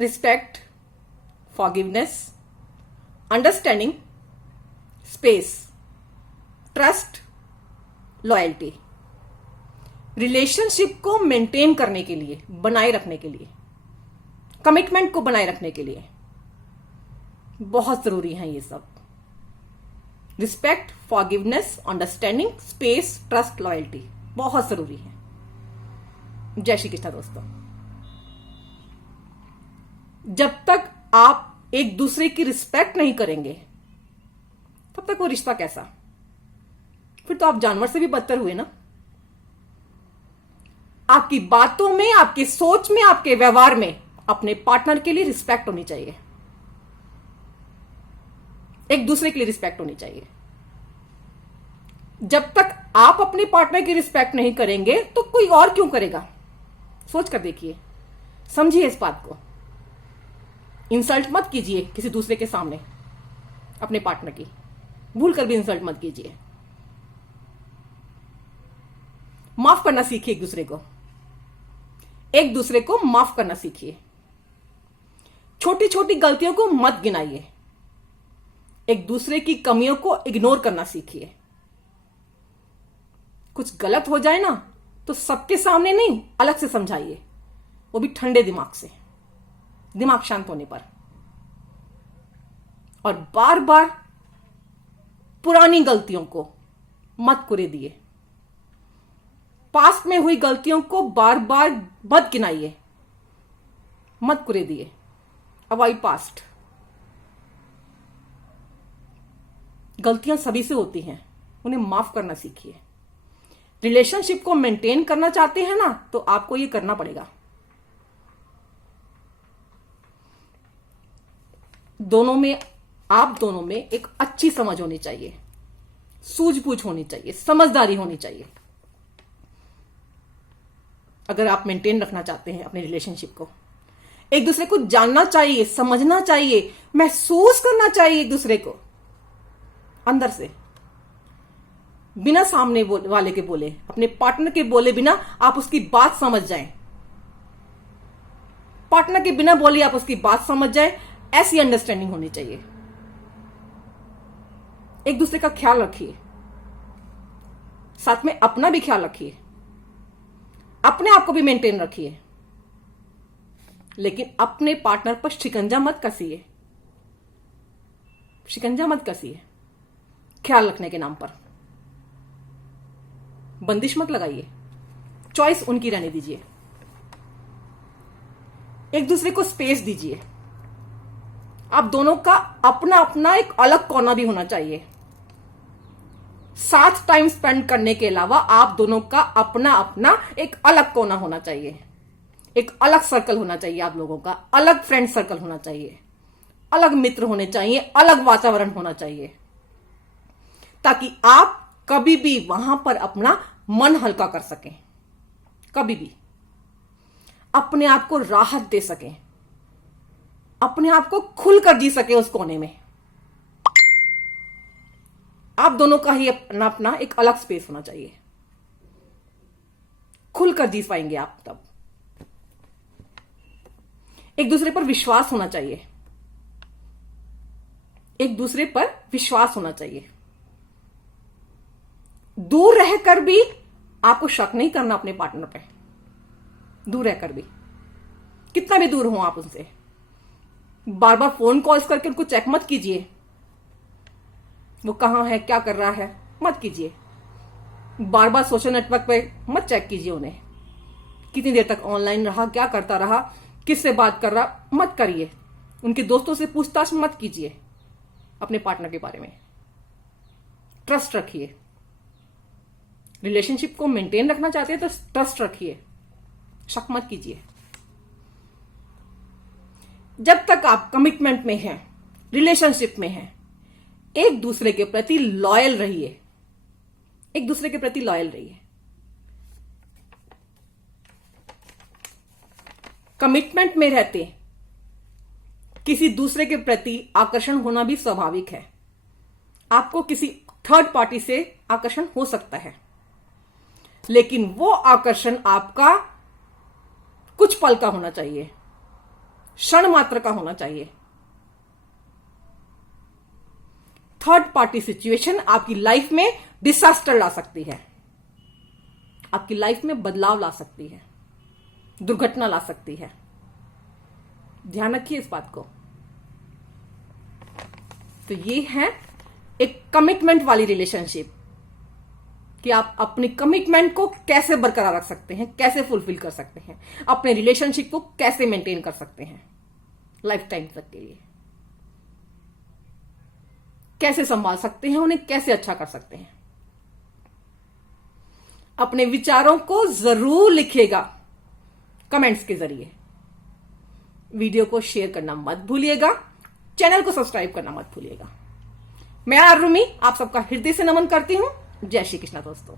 Respect, forgiveness, understanding, space, trust, loyalty. Relationship को maintain करने के लिए, बनाए रखने के लिए, कमिटमेंट को बनाए रखने के लिए बहुत जरूरी है ये सब। Respect, forgiveness, understanding, space, trust, loyalty बहुत जरूरी है। जय श्री कृष्ण दोस्तों। जब तक आप एक दूसरे की रिस्पेक्ट नहीं करेंगे तब तक वो रिश्ता कैसा? फिर तो आप जानवर से भी बदतर हुए ना। आपकी बातों में, आपकी सोच में, आपके व्यवहार में अपने पार्टनर के लिए रिस्पेक्ट होनी चाहिए। एक दूसरे के लिए रिस्पेक्ट होनी चाहिए। जब तक आप अपने पार्टनर की रिस्पेक्ट नहीं करेंगे तो कोई और क्यों करेगा? सोच कर देखिए, समझिए इस बात को। इंसल्ट मत कीजिए किसी दूसरे के सामने अपने पार्टनर की, भूल कर भी इंसल्ट मत कीजिए। माफ करना सीखिए एक दूसरे को, एक दूसरे को माफ करना सीखिए। छोटी छोटी गलतियों को मत गिनाइए। एक दूसरे की कमियों को इग्नोर करना सीखिए। कुछ गलत हो जाए ना तो सबके सामने नहीं, अलग से समझाइए, वो भी ठंडे दिमाग से, दिमाग शांत होने पर। और बार बार पुरानी गलतियों को मत कुरे दिए। पास्ट में हुई गलतियों को बार बार मत गिनाइए, मत कुरे दिए। Avoid past. गलतियां सभी से होती हैं, उन्हें माफ करना सीखिए। रिलेशनशिप को मेंटेन करना चाहते हैं ना तो आपको यह करना पड़ेगा। आप दोनों में एक अच्छी समझ होनी चाहिए, सूझबूझ होनी चाहिए, समझदारी होनी चाहिए। अगर आप मेंटेन रखना चाहते हैं अपने रिलेशनशिप को, एक दूसरे को जानना चाहिए, समझना चाहिए, महसूस करना चाहिए एक दूसरे को अंदर से। बिना सामने वाले के बोले, अपने पार्टनर के बोले बिना आप उसकी बात समझ जाएं। पार्टनर के बिना बोले आप उसकी बात समझ जाएं, ऐसी अंडरस्टैंडिंग होनी चाहिए। एक दूसरे का ख्याल रखिए, साथ में अपना भी ख्याल रखिए, अपने आप को भी मेंटेन रखिए, लेकिन अपने पार्टनर पर शिकंजा मत कसिए। शिकंजा मत कसिए ख्याल रखने के नाम पर। बंदिश मत लगाइए, चॉइस उनकी रहने दीजिए। एक दूसरे को स्पेस दीजिए। आप दोनों का अपना अपना एक अलग कोना भी होना चाहिए। साथ टाइम स्पेंड करने के अलावा आप दोनों का अपना अपना एक अलग कोना होना चाहिए, एक अलग सर्कल होना चाहिए। आप लोगों का अलग फ्रेंड सर्कल होना चाहिए, अलग मित्र होने चाहिए, अलग वातावरण होना चाहिए, ताकि आप कभी भी वहां पर अपना मन हल्का कर सकें, कभी भी अपने आप को राहत दे सकें, अपने आप को खुलकर जी सके उस कोने में। आप दोनों का ही अपना अपना एक अलग स्पेस होना चाहिए। खुलकर जी पाएंगे आप तब। एक दूसरे पर विश्वास होना चाहिए, एक दूसरे पर विश्वास होना चाहिए। दूर रहकर भी आपको शक नहीं करना अपने पार्टनर पे। दूर रहकर भी, कितना भी दूर हो आप उनसे, बार बार फोन कॉल्स करके उनको चेक मत कीजिए वो कहां है, क्या कर रहा है, मत कीजिए। बार बार सोशल नेटवर्क पे मत चेक कीजिए उन्हें, कितनी देर तक ऑनलाइन रहा, क्या करता रहा, किससे बात कर रहा, मत करिए। उनके दोस्तों से पूछताछ मत कीजिए अपने पार्टनर के बारे में। ट्रस्ट रखिए। रिलेशनशिप को मेंटेन रखना चाहते हैं तो ट्रस्ट रखिए, शक मत कीजिए। जब तक आप कमिटमेंट में हैं, रिलेशनशिप में हैं, एक दूसरे के प्रति लॉयल रहिए, एक दूसरे के प्रति लॉयल रहिए। कमिटमेंट में रहते किसी दूसरे के प्रति आकर्षण होना भी स्वाभाविक है। आपको किसी थर्ड पार्टी से आकर्षण हो सकता है, लेकिन वो आकर्षण आपका कुछ पल का होना चाहिए, क्षण मात्र का होना चाहिए। थर्ड पार्टी सिचुएशन आपकी लाइफ में डिसास्टर ला सकती है, आपकी लाइफ में बदलाव ला सकती है, दुर्घटना ला सकती है। ध्यान रखिए इस बात को। तो ये है एक कमिटमेंट वाली रिलेशनशिप कि आप अपनी कमिटमेंट को कैसे बरकरार रख सकते हैं, कैसे फुलफिल कर सकते हैं, अपने रिलेशनशिप को कैसे मेंटेन कर सकते हैं लाइफ टाइम तक के लिए, कैसे संभाल सकते हैं उन्हें, कैसे अच्छा कर सकते हैं। अपने विचारों को जरूर लिखिएगा कमेंट्स के जरिए। वीडियो को शेयर करना मत भूलिएगा, चैनल को सब्सक्राइब करना मत भूलिएगा। मैं आरुमि आप सबका हृदय से नमन करती हूं। जय श्री कृष्णा दोस्तों।